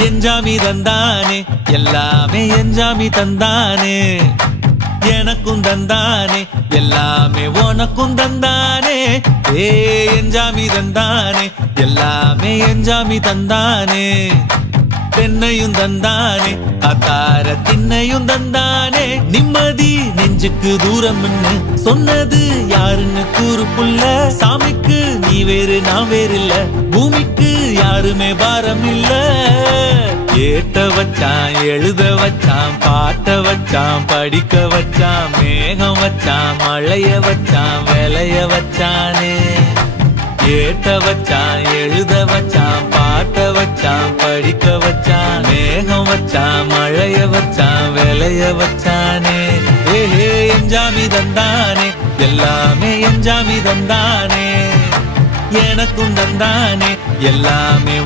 எஞ்சாமி தந்தானே எல்லாமே எஞ்சாமி தந்தானே எனக்கும் தந்தானே எல்லாமே உனக்கும் தந்தானே ஏ எஞ்சாமி தந்தானே எல்லாமே எஞ்சாமி தந்தானே தென்னையும் தந்தானே காத்தார திண்ணையும் தந்தானே நிம்மதி நெஞ்சுக்கு தூரம்னு சொன்னது யாருன்னு கூறு புள்ள சாமிக்கு நீ வேறு நான் வேறு இல்ல பூமிக்கு யாருமே பாரம் இல்ல ஏத்த வச்சான் எழுத வச்சான் பாட்ட வச்சான் படிக்க வச்சான் மேகம் வச்சான் மழைய வச்சான் விளைய வச்சானே ஏத்த வச்சான் எழுத வச்சான் பாட்ட வச்சான் படிக்க வச்சான் மேகம் வச்சான் மழைய வச்சான் விளைய வச்சானே ஏஹே எஞ்சாமி தந்தானே எல்லாமே எஞ்சாமி தந்தானே எனக்கும் தந்தானே எல்லாமே